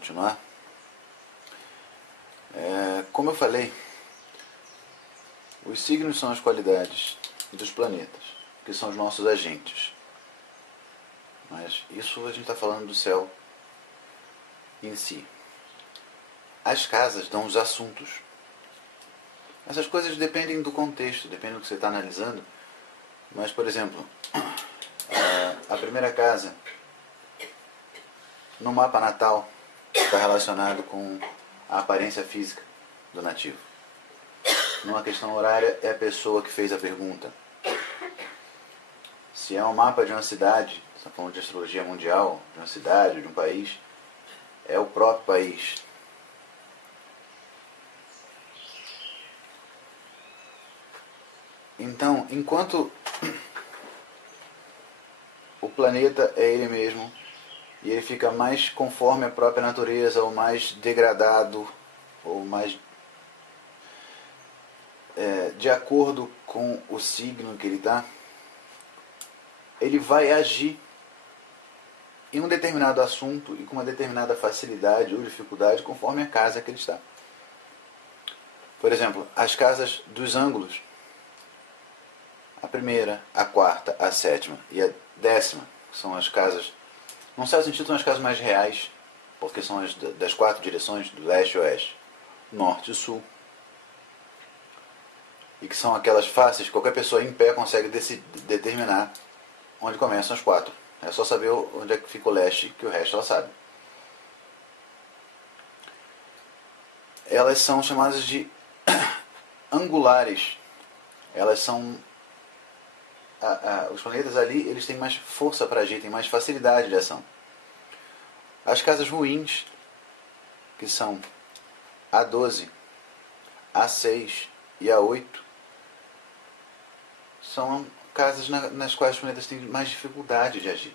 continuar. Como eu falei, os signos são as qualidades dos planetas, que são os nossos agentes. Mas isso a gente está falando do céu em si. As casas dão os assuntos. Essas coisas dependem do contexto, dependem do que você está analisando. Mas, por exemplo, a primeira casa no mapa natal está relacionado com a aparência física do nativo. Numa questão horária, é a pessoa que fez a pergunta. Se é um mapa de uma cidade, estamos falando de astrologia mundial, de uma cidade, de um país, é o próprio país. Então, enquanto o planeta é ele mesmo, e ele fica mais conforme a própria natureza, ou mais degradado, ou mais de acordo com o signo que ele está, ele vai agir em um determinado assunto e com uma determinada facilidade ou dificuldade conforme a casa que ele está. Por exemplo, as casas dos ângulos, a primeira, a quarta, a sétima e a 10ª, são as casas, num certo sentido, são as casas mais reais, porque são as das 4 direções, do leste e oeste, norte e sul, e que são aquelas fáceis que qualquer pessoa em pé consegue determinar onde começam as 4. É só saber onde é que fica o leste, que o resto ela sabe. Elas são chamadas de angulares. Elas são... os planetas ali, eles têm mais força para agir, têm mais facilidade de ação. As casas ruins, que são a 12, a 6 e a 8, são casas nas quais os planetas têm mais dificuldade de agir.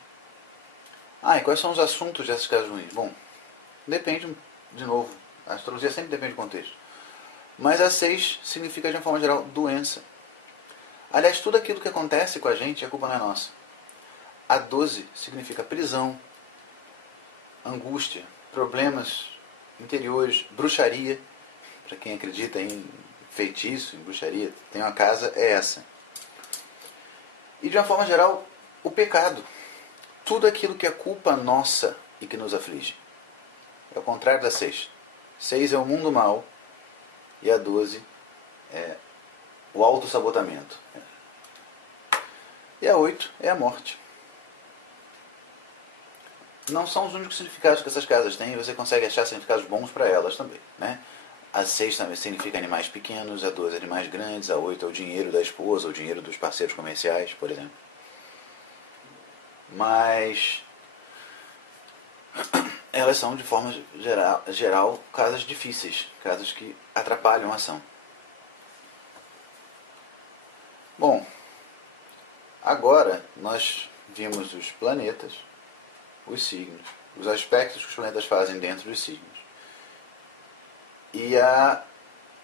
E quais são os assuntos dessas casas ruins? Bom, depende, de novo, a astrologia sempre depende do contexto. Mas a 6 significa, de uma forma geral, doença. Aliás, tudo aquilo que acontece com a gente, a culpa não é nossa. A 12 significa prisão, angústia, problemas interiores, bruxaria. Para quem acredita em feitiço, em bruxaria, tem uma casa, é essa. E de uma forma geral, o pecado. Tudo aquilo que é culpa nossa e que nos aflige. É o contrário da 6. 6 é o mundo mal e a 12 é o autossabotamento. E a 8 é a morte. Não são os únicos significados que essas casas têm, e você consegue achar significados bons para elas também, né? A 6 também significa animais pequenos, a 12 animais grandes, a 8 é o dinheiro da esposa, o dinheiro dos parceiros comerciais, por exemplo. Mas elas são, de forma geral, casas difíceis, casas que atrapalham a ação. Bom, agora nós vimos os planetas, os signos, os aspectos que os planetas fazem dentro dos signos e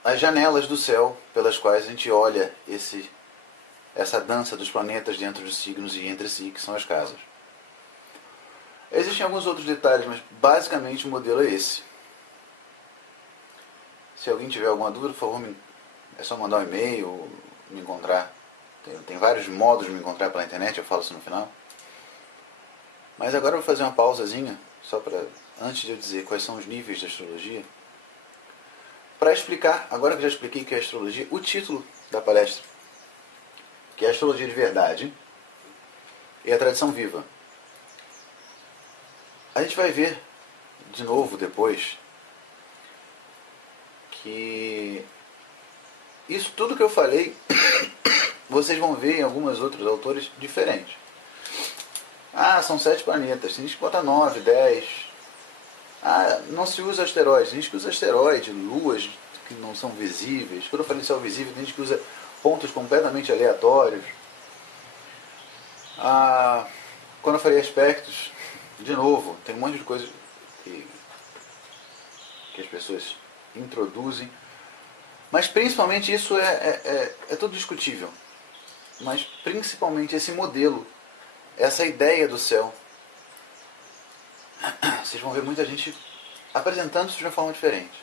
as janelas do céu pelas quais a gente olha essa dança dos planetas dentro dos signos e entre si, que são as casas. Existem alguns outros detalhes, mas basicamente o modelo é esse. Se alguém tiver alguma dúvida, por favor, é só mandar um e-mail ou me encontrar. Tem vários modos de me encontrar pela internet, eu falo isso no final. Mas agora eu vou fazer uma pausazinha, só para, antes de eu dizer quais são os níveis da astrologia, para explicar, agora que eu já expliquei o que é astrologia, o título da palestra, que é a Astrologia de Verdade e a Tradição Viva. A gente vai ver, de novo depois, que isso tudo que eu falei, vocês vão ver em alguns outros autores diferentes. São 7 planetas, tem gente que bota 9, 10. Não se usa asteroides, tem gente que usa asteroide, luas que não são visíveis. Quando eu falei céu visível, tem gente que usa pontos completamente aleatórios. Quando eu falei aspectos, de novo, tem um monte de coisas que as pessoas introduzem. Mas principalmente isso é tudo discutível. Mas principalmente esse modelo, essa ideia do céu. Vocês vão ver muita gente apresentando-se de uma forma diferente.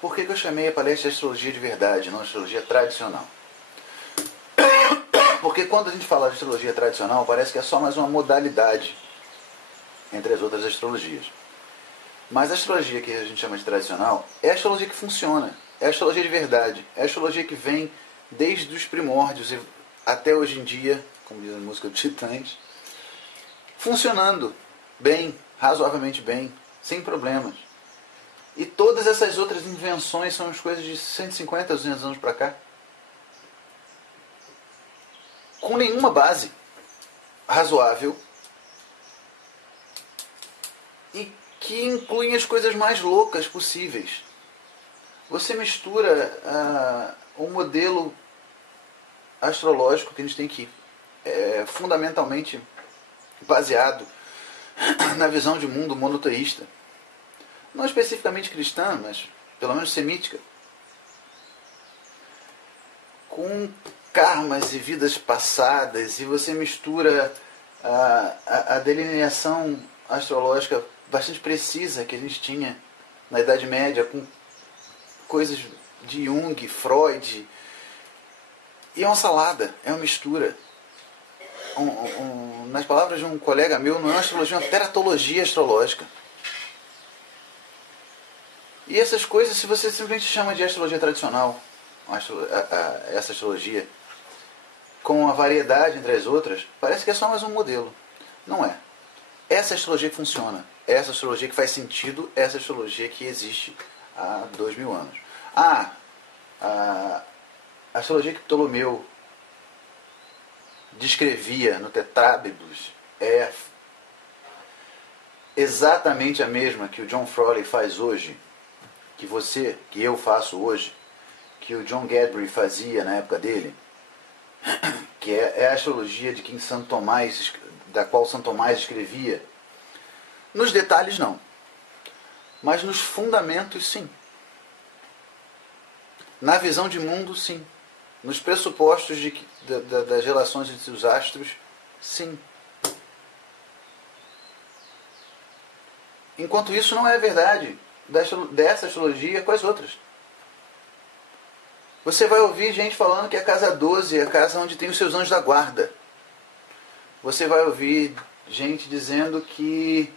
Por que eu chamei a palestra de astrologia de verdade, não astrologia tradicional? Porque quando a gente fala de astrologia tradicional, parece que é só mais uma modalidade entre as outras astrologias. Mas a astrologia que a gente chama de tradicional é a astrologia que funciona, é a astrologia de verdade, é a astrologia que vem desde os primórdios e até hoje em dia, como diz a música do Titãs, funcionando bem, razoavelmente bem, sem problemas. E todas essas outras invenções são as coisas de 150, 200 anos para cá, com nenhuma base razoável e que incluem as coisas mais loucas possíveis. Você mistura um modelo astrológico que a gente tem que fundamentalmente baseado na visão de mundo monoteísta, não especificamente cristã, mas pelo menos semítica, com karmas e vidas passadas, e você mistura a delineação astrológica bastante precisa que a gente tinha na Idade Média com coisas de Jung, Freud, e é uma salada, é uma mistura. Nas palavras de um colega meu, não é uma astrologia, é uma teratologia astrológica. E essas coisas, se você simplesmente chama de astrologia tradicional, essa astrologia, com a variedade entre as outras, parece que é só mais um modelo. Não é. Essa astrologia que funciona, essa astrologia que faz sentido, essa astrologia que existe há 2000 anos. A astrologia que Ptolomeu descrevia no Tetrábiblos é exatamente a mesma que o John Frawley faz hoje, que eu faço hoje, que o John Gadbury fazia na época dele, que é a astrologia de quem Santo Tomás, da qual Santo Tomás escrevia. Nos detalhes não, mas nos fundamentos sim. Na visão de mundo sim. Nos pressupostos das relações entre os astros, sim. Enquanto isso não é verdade dessa astrologia com as outras. Você vai ouvir gente falando que a casa 12 é a casa onde tem os seus anjos da guarda. Você vai ouvir gente dizendo que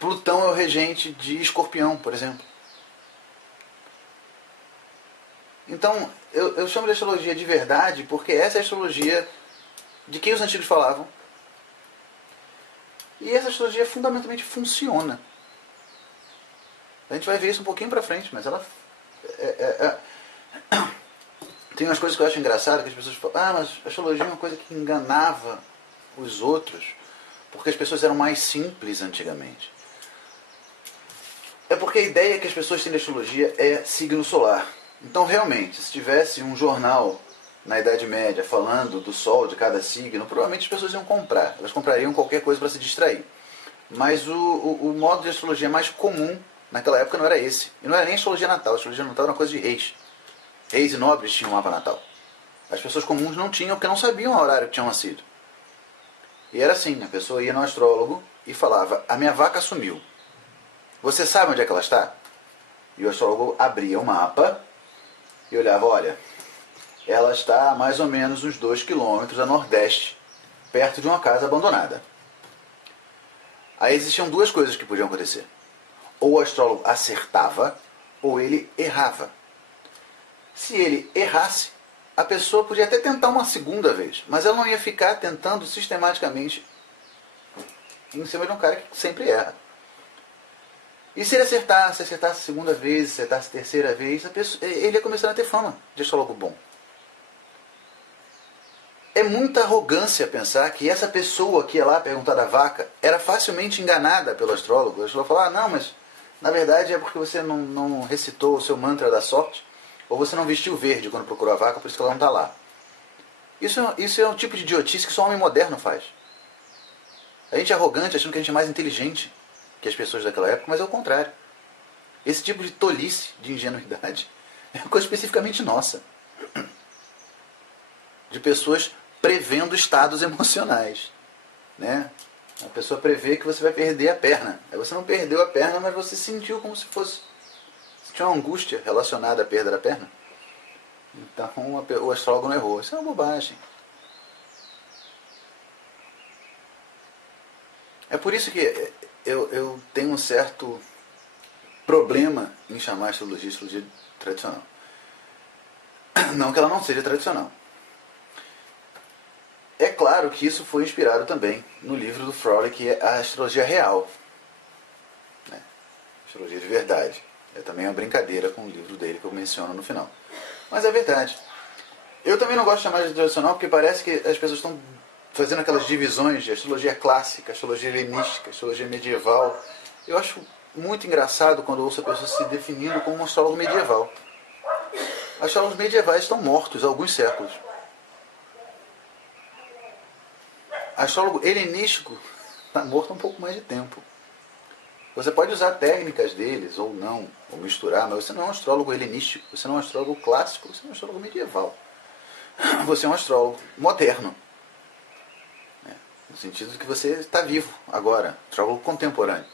Plutão é o regente de Escorpião, por exemplo. Então, eu chamo de astrologia de verdade porque essa é a astrologia de quem os antigos falavam. E essa astrologia fundamentalmente funciona. A gente vai ver isso um pouquinho pra frente, mas ela... Tem umas coisas que eu acho engraçadas, que as pessoas falam, mas a astrologia é uma coisa que enganava os outros, porque as pessoas eram mais simples antigamente. É porque a ideia que as pessoas têm da astrologia é signo solar. Então, realmente, se tivesse um jornal na Idade Média falando do sol de cada signo, provavelmente as pessoas iam comprar. Elas comprariam qualquer coisa para se distrair. Mas o modo de astrologia mais comum naquela época não era esse. E não era nem astrologia natal. A astrologia natal era uma coisa de reis. Reis e nobres tinham mapa natal. As pessoas comuns não tinham, porque não sabiam a horário que tinham nascido. E era assim, a pessoa ia no astrólogo e falava, a minha vaca sumiu. Você sabe onde é que ela está? E o astrólogo abria o mapa e olhava, olha, ela está a mais ou menos uns 2 quilômetros a nordeste, perto de uma casa abandonada. Aí existiam duas coisas que podiam acontecer. Ou o astrólogo acertava, ou ele errava. Se ele errasse, a pessoa podia até tentar uma segunda vez, mas ela não ia ficar tentando sistematicamente em cima de um cara que sempre erra. E se ele acertasse a segunda vez, acertasse a terceira vez, ele ia começando a ter fama de astrólogo bom. É muita arrogância pensar que essa pessoa que ia lá perguntar da vaca era facilmente enganada pelo astrólogo. O astrólogo falou, não, mas na verdade é porque você não recitou o seu mantra da sorte, ou você não vestiu verde quando procurou a vaca, por isso que ela não está lá. Isso é um tipo de idiotice que só um homem moderno faz. A gente é arrogante achando que a gente é mais inteligente que as pessoas daquela época, mas é o contrário. Esse tipo de tolice, de ingenuidade, é uma coisa especificamente nossa. De pessoas prevendo estados emocionais. Né? A pessoa prevê que você vai perder a perna. Aí você não perdeu a perna, mas você sentiu como se fosse... Tinha uma angústia relacionada à perda da perna. Então o astrólogo não errou. Isso é uma bobagem. É por isso que eu tenho um certo problema em chamar a astrologia de astrologia tradicional. Não que ela não seja tradicional. É claro que isso foi inspirado também no livro do Crowley, que é a astrologia real. Né? Astrologia de verdade. É também uma brincadeira com o livro dele que eu menciono no final. Mas é verdade. Eu também não gosto de chamar de tradicional porque parece que as pessoas estão fazendo aquelas divisões de astrologia clássica, astrologia helenística, astrologia medieval. Eu acho muito engraçado quando eu ouço a pessoa se definindo como um astrólogo medieval. Astrólogos medievais estão mortos há alguns séculos. Astrólogo helenístico está morto há um pouco mais de tempo. Você pode usar técnicas deles ou não, ou misturar, mas você não é um astrólogo helenístico, você não é um astrólogo clássico, você é um astrólogo medieval. Você é um astrólogo moderno. No sentido de que você está vivo agora, astrólogo contemporâneo.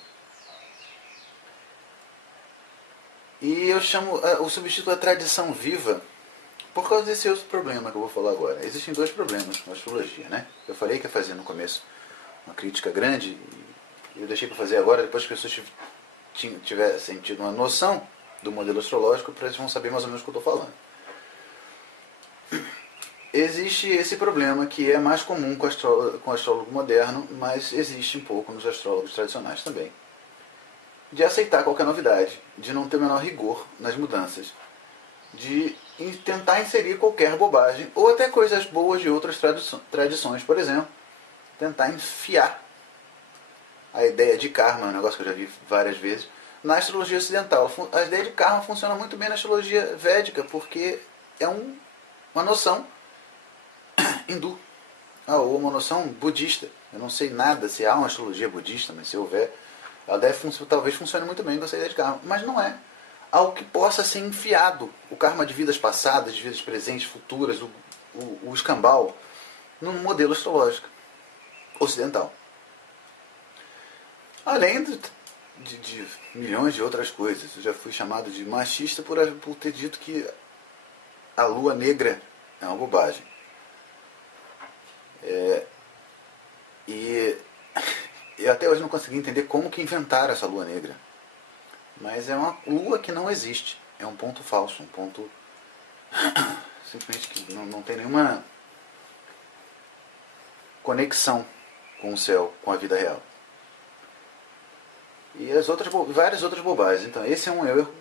E eu chamo o substituto a tradição viva por causa desse outro problema que eu vou falar agora. Existem dois problemas com a astrologia, né? Eu falei que ia fazer no começo uma crítica grande, e eu deixei para fazer agora, depois que as pessoas tivessem tido uma noção do modelo astrológico, para eles vão saber mais ou menos o que eu estou falando. Existe esse problema que é mais comum com o astrólogo moderno, mas existe um pouco nos astrólogos tradicionais também. De aceitar qualquer novidade, de não ter o menor rigor nas mudanças, de tentar inserir qualquer bobagem, ou até coisas boas de outras tradições, por exemplo, tentar enfiar a ideia de karma, um negócio que eu já vi várias vezes, na astrologia ocidental. A ideia de karma funciona muito bem na astrologia védica, porque é uma noção hindu, ou uma noção budista. Eu não sei nada se há uma astrologia budista, mas se houver, ela talvez funcione muito bem com essa ideia de karma. Mas não é algo que possa ser enfiado, o karma de vidas passadas, de vidas presentes, futuras, o escambau, num modelo astrológico ocidental. Além de milhões de outras coisas. Eu já fui chamado de machista por ter dito que a lua negra é uma bobagem. E eu até hoje não consegui entender como que inventaram essa lua negra. Mas é uma lua que não existe. É um ponto falso, um ponto simplesmente que não tem nenhuma conexão com o céu, com a vida real. E várias outras bobagens. Então esse é um erro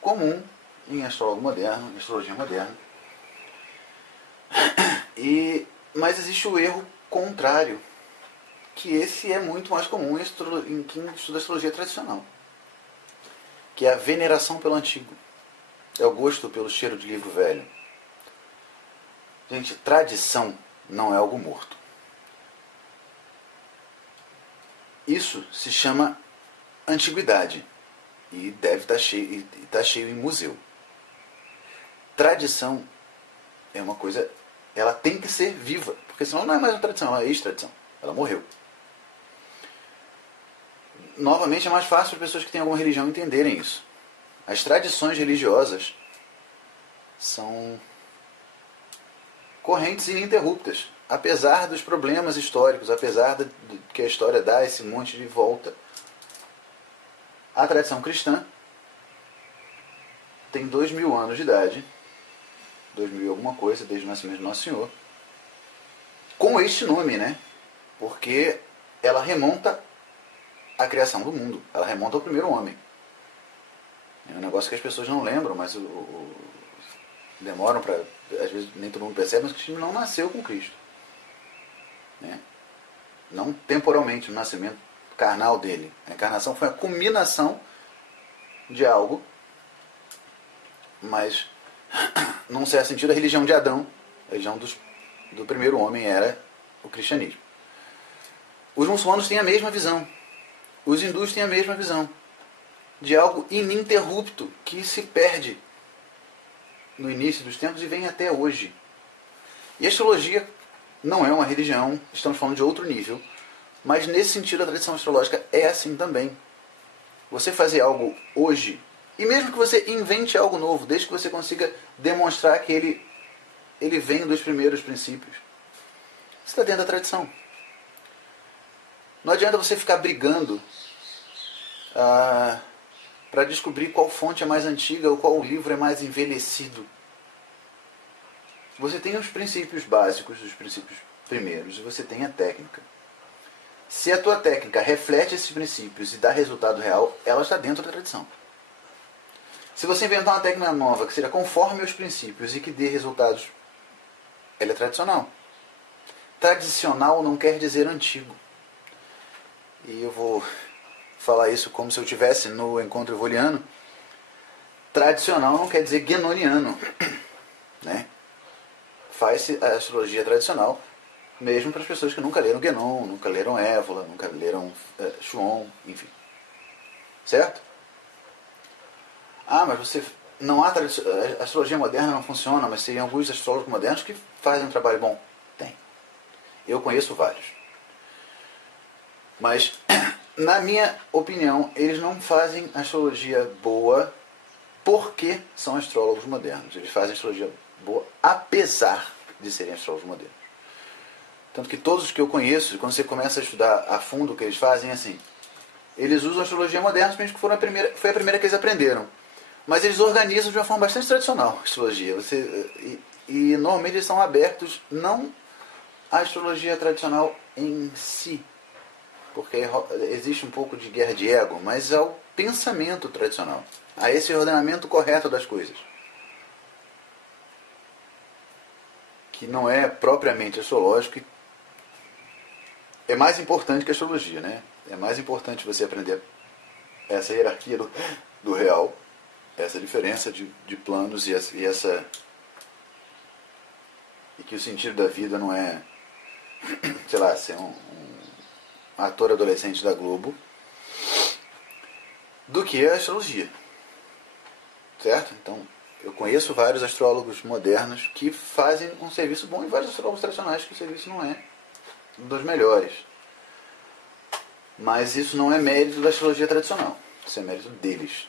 comum em astrólogo moderno, em astrologia moderna. Mas existe o erro contrário, que esse é muito mais comum em quem estuda astrologia tradicional, que é a veneração pelo antigo. É o gosto pelo cheiro de livro velho. Gente, tradição não é algo morto. Isso se chama antiguidade e deve estar cheio em museu. Tradição é uma coisa, ela tem que ser viva, porque senão não é mais uma tradição, é uma ex-tradição. Ela morreu. Novamente é mais fácil para pessoas que têm alguma religião entenderem isso. As tradições religiosas são correntes ininterruptas, apesar dos problemas históricos, apesar de que a história dá esse monte de volta. A tradição cristã tem 2000 anos de idade, 2000 e alguma coisa, desde o nascimento de Nosso Senhor, com este nome, né? Porque ela remonta à criação do mundo, ela remonta ao primeiro homem. É um negócio que as pessoas não lembram, mas demoram para... Às vezes nem todo mundo percebe, mas Cristo não nasceu com Cristo. Né? Não temporalmente, no nascimento carnal dele. A encarnação foi a culminação de algo, mas, num certo sentido, a religião de Adão, a religião do primeiro homem, era o cristianismo. Os muçulmanos têm a mesma visão. Os hindus têm a mesma visão. De algo ininterrupto que se perde no início dos tempos e vem até hoje. E a astrologia não é uma religião, estamos falando de outro nível, Mas nesse sentido a tradição astrológica é assim também. Você fazer algo hoje, e mesmo que você invente algo novo, desde que você consiga demonstrar que ele vem dos primeiros princípios, você está dentro da tradição. Não adianta você ficar brigando para descobrir qual fonte é mais antiga ou qual livro é mais envelhecido. Você tem os princípios básicos, os princípios primeiros, e você tem a técnica. Se a tua técnica reflete esses princípios e dá resultado real, ela está dentro da tradição. Se você inventar uma técnica nova que seja conforme os princípios e que dê resultados, ela é tradicional. Tradicional não quer dizer antigo. E eu vou falar isso como se eu estivesse no encontro evoliano. Tradicional não quer dizer guénoniano, né? Faz-se a astrologia tradicional mesmo para as pessoas que nunca leram Guénon, nunca leram Évola, nunca leram Chuon, enfim. Certo? Ah, mas você não há a astrologia moderna não funciona, mas tem alguns astrólogos modernos que fazem um trabalho bom. Tem. Eu conheço vários. Mas, na minha opinião, eles não fazem astrologia boa porque são astrólogos modernos. Eles fazem astrologia boa apesar de serem astrólogos modernos. Tanto que todos os que eu conheço, quando você começa a estudar a fundo o que eles fazem, assim, eles usam astrologia moderna, porque foi a primeira que eles aprenderam. Mas eles organizam de uma forma bastante tradicional a astrologia. E normalmente eles são abertos não à astrologia tradicional em si, porque existe um pouco de guerra de ego, mas ao pensamento tradicional, a esse ordenamento correto das coisas, que não é propriamente astrológico, é mais importante que a astrologia, né? É mais importante você aprender essa hierarquia do real, essa diferença de planos e que o sentido da vida não é, sei lá, ser um ator adolescente da Globo, do que a astrologia. Certo? Então, eu conheço vários astrólogos modernos que fazem um serviço bom e vários astrólogos tradicionais que o serviço não é dos melhores. Mas isso não é mérito da astrologia tradicional. Isso é mérito deles.